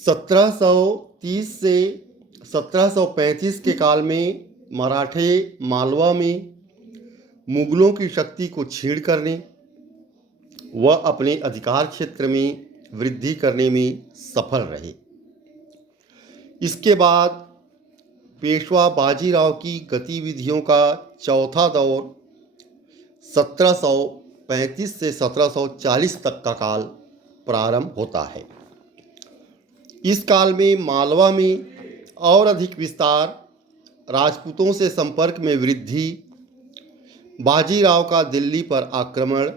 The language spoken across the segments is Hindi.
1730 से 1735 के काल में मराठे मालवा में मुगलों की शक्ति को छीड़ करने व अपने अधिकार क्षेत्र में वृद्धि करने में सफल रहे। इसके बाद पेशवा बाजीराव की गतिविधियों का चौथा दौर 1735 से 1740 तक का काल प्रारंभ होता है। इस काल में मालवा में और अधिक विस्तार, राजपूतों से संपर्क में वृद्धि, बाजीराव का दिल्ली पर आक्रमण,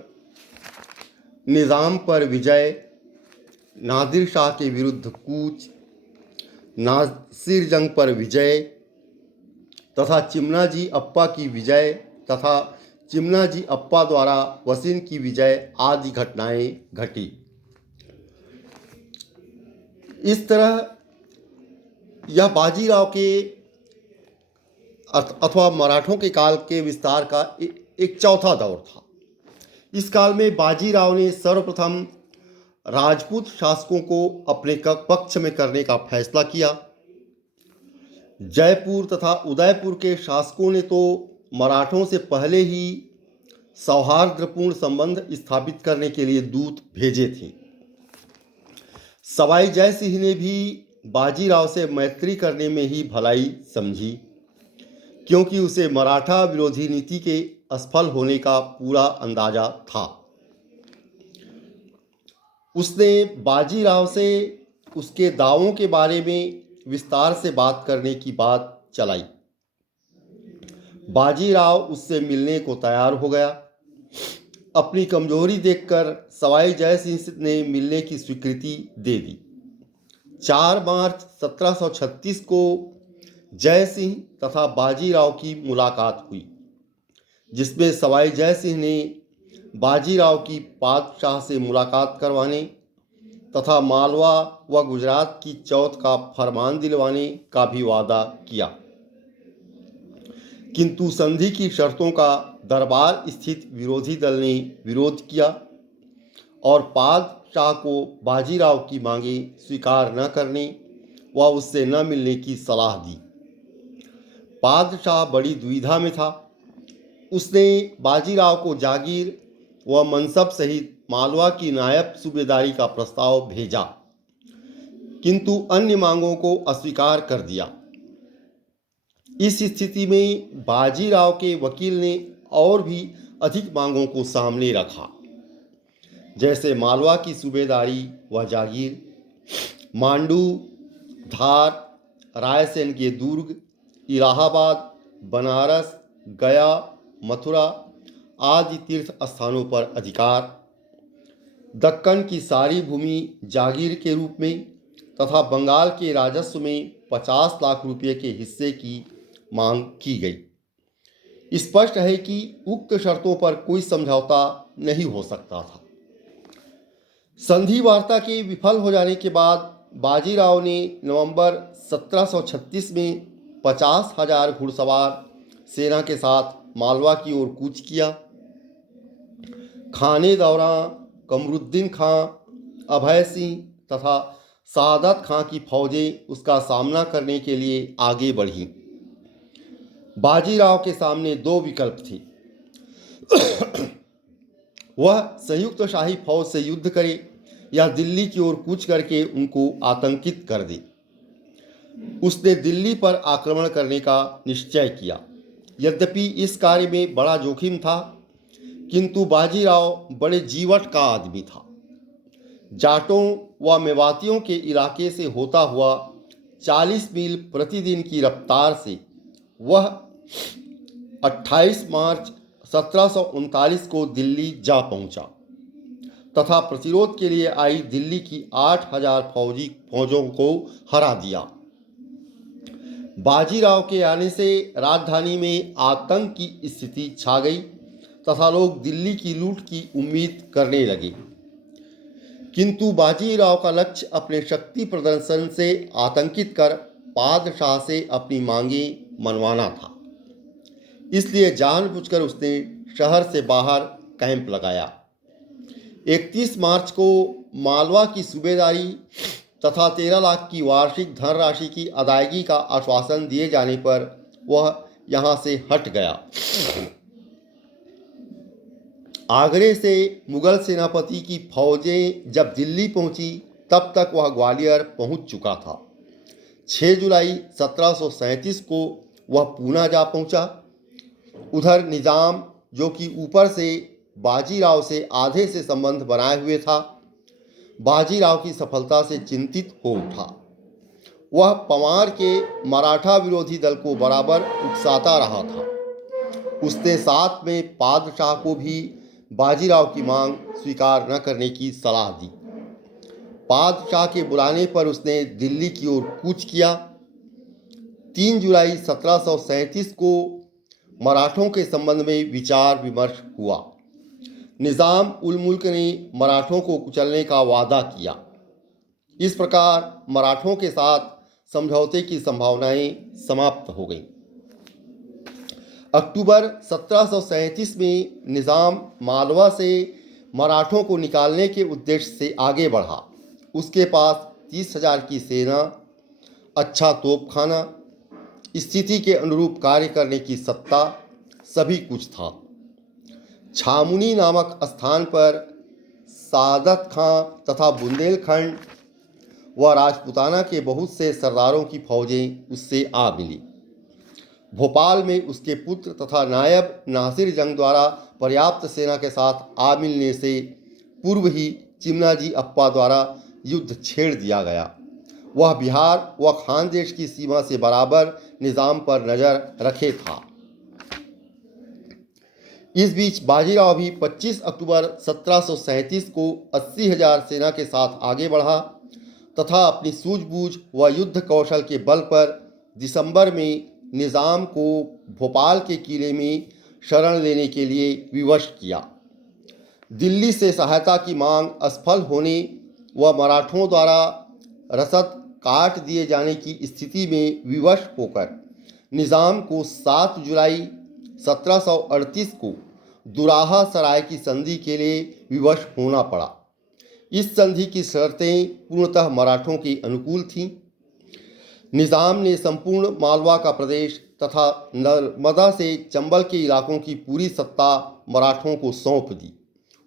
निज़ाम पर विजय, नादिर शाह के विरुद्ध कूच, नासिर जंग पर विजय तथा चिमनाजी अप्पा की विजय तथा चिमनाजी अप्पा द्वारा वसीन की विजय आदि घटनाएं घटी। इस तरह यह बाजीराव के अथवा मराठों के काल के विस्तार का एक चौथा दौर था। इस काल में बाजीराव ने सर्वप्रथम राजपूत शासकों को अपने पक्ष में करने का फैसला किया। जयपुर तथा उदयपुर के शासकों ने तो मराठों से पहले ही सौहार्दपूर्ण संबंध स्थापित करने के लिए दूत भेजे थे। सवाई जय सिंह ने भी बाजीराव से मैत्री करने में ही भलाई समझी, क्योंकि उसे मराठा विरोधी नीति के असफल होने का पूरा अंदाजा था। उसने बाजीराव से उसके दावों के बारे में विस्तार से बात करने की बात चलाई। बाजीराव उससे मिलने को तैयार हो गया। अपनी कमजोरी देखकर सवाई जय सिंह ने मिलने की स्वीकृति दे दी। 4 मार्च 1736 को जय सिंह तथा बाजीराव की मुलाकात हुई, जिसमें सवाई जय सिंह ने बाजीराव की पातशाह से मुलाकात करवाने तथा मालवा व गुजरात की चौथ का फरमान दिलवाने का भी वादा किया। किंतु संधि की शर्तों का दरबार स्थित विरोधी दल ने विरोध किया और पातशाह को बाजीराव की मांगे स्वीकार न करने व उससे न मिलने की सलाह दी। पातशाह बड़ी दुविधा में था। उसने बाजीराव को जागीर व मनसब सहित मालवा की नायब सूबेदारी का प्रस्ताव भेजा, किंतु अन्य मांगों को अस्वीकार कर दिया। इस स्थिति में बाजीराव के वकील ने और भी अधिक मांगों को सामने रखा, जैसे मालवा की सूबेदारी व जागीर, मांडू, धार, रायसेन के दुर्ग, इलाहाबाद, बनारस, गया, मथुरा आदि तीर्थ स्थानों पर अधिकार, दक्कन की सारी भूमि जागीर के रूप में तथा बंगाल के राजस्व में 50 लाख रुपये के हिस्से की मांग की गई। स्पष्ट है कि उक्त शर्तों पर कोई समझौता नहीं हो सकता था। संधि वार्ता के विफल हो जाने के बाद बाजीराव ने नवंबर 1736 में 50,000 घुड़सवार सेना के साथ मालवा की ओर कूच किया। खाने दौरान कमरुद्दीन खां, अभय सिंह तथा सादत खां की फौजें उसका सामना करने के लिए आगे बढ़ीं। बाजीराव के सामने 2 विकल्प थे। वह संयुक्त शाही फौज से युद्ध करे या दिल्ली की ओर कूच करके उनको आतंकित कर दे। उसने दिल्ली पर आक्रमण करने का निश्चय किया। यद्यपि इस कार्य में बड़ा जोखिम था, किंतु बाजीराव बड़े जीवट का आदमी था। जाटों व मेवातियों के इलाके से होता हुआ 40 मील प्रतिदिन की रफ्तार से वह 28 मार्च 1739 को दिल्ली जा पहुंचा तथा प्रतिरोध के लिए आई दिल्ली की 8,000 फौजों को हरा दिया। बाजीराव के आने से राजधानी में आतंक की स्थिति छा गई तथा लोग दिल्ली की लूट की उम्मीद करने लगे। किंतु बाजीराव का लक्ष्य अपने शक्ति प्रदर्शन से आतंकित कर पादशाह से अपनी मांगे मनवाना था। इसलिए जानबूझकर उसने शहर से बाहर कैंप लगाया। 31 मार्च को मालवा की सूबेदारी तथा 13 लाख की वार्षिक धनराशि की अदायगी का आश्वासन दिए जाने पर वह यहाँ से हट गया। आगरे से मुगल सेनापति की फौजें जब दिल्ली पहुंची तब तक वह ग्वालियर पहुंच चुका था। 6 जुलाई 1737 को वह पूना जा पहुंचा। उधर निजाम, जो कि ऊपर से बाजीराव से आधे से संबंध बनाए हुए था, बाजीराव की सफलता से चिंतित हो उठा। वह पवार के मराठा विरोधी दल को बराबर उकसाता रहा था। उसने साथ में पादशाह को भी बाजीराव की मांग स्वीकार न करने की सलाह दी। पादशाह के बुलाने पर उसने दिल्ली की ओर कूच किया। 3 जुलाई 1737 को मराठों के संबंध में विचार विमर्श हुआ। निज़ाम उल मुल्क ने मराठों को कुचलने का वादा किया। इस प्रकार मराठों के साथ समझौते की संभावनाएं समाप्त हो गईं। अक्टूबर 1737 में निज़ाम मालवा से मराठों को निकालने के उद्देश्य से आगे बढ़ा। उसके पास 30,000 की सेना, अच्छा तोपखाना, स्थिति के अनुरूप कार्य करने की सत्ता, सभी कुछ था। छामुनी नामक स्थान पर सादत खां तथा बुंदेलखंड व राजपूताना के बहुत से सरदारों की फौजें उससे आ मिली। भोपाल में उसके पुत्र तथा नायब नासिर जंग द्वारा पर्याप्त सेना के साथ आ मिलने से पूर्व ही चिमनाजी अप्पा द्वारा युद्ध छेड़ दिया गया। वह बिहार व खानदेश की सीमा से बराबर निज़ाम पर नज़र रखे था। इस बीच बाजीराव भी 25 अक्टूबर 1737 को 80,000 सेना के साथ आगे बढ़ा तथा अपनी सूझबूझ व युद्ध कौशल के बल पर दिसंबर में निज़ाम को भोपाल के किले में शरण लेने के लिए विवश किया। दिल्ली से सहायता की मांग असफल होने व मराठों द्वारा रसद काट दिए जाने की स्थिति में विवश होकर निज़ाम को 7 जुलाई 1738 को दुराहा सराय की संधि के लिए विवश होना पड़ा। इस संधि की शर्तें पूर्णतः मराठों के अनुकूल थीं। निज़ाम ने संपूर्ण मालवा का प्रदेश तथा नर्मदा से चंबल के इलाकों की पूरी सत्ता मराठों को सौंप दी।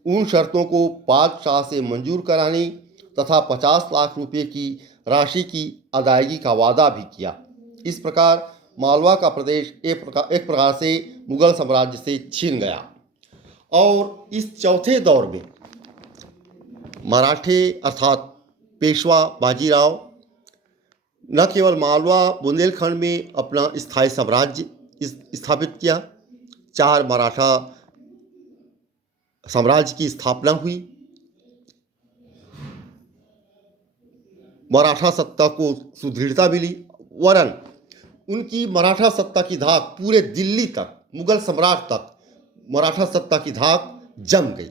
उन शर्तों को बादशाह से मंजूर कराने तथा 50 लाख रुपये की राशि की अदायगी का वादा भी किया। इस प्रकार मालवा का प्रदेश एक प्रकार से मुगल साम्राज्य से छिन गया। और इस चौथे दौर में मराठे अर्थात पेशवा बाजीराव न केवल मालवा बुंदेलखंड में अपना स्थायी साम्राज्य स्थापित किया, 4 मराठा साम्राज्य की स्थापना हुई। मराठा सत्ता को सुदृढ़ता मिली, वरन उनकी मराठा सत्ता की धाक पूरे दिल्ली तक, मुगल सम्राट तक मराठा सत्ता की धाक जम गई।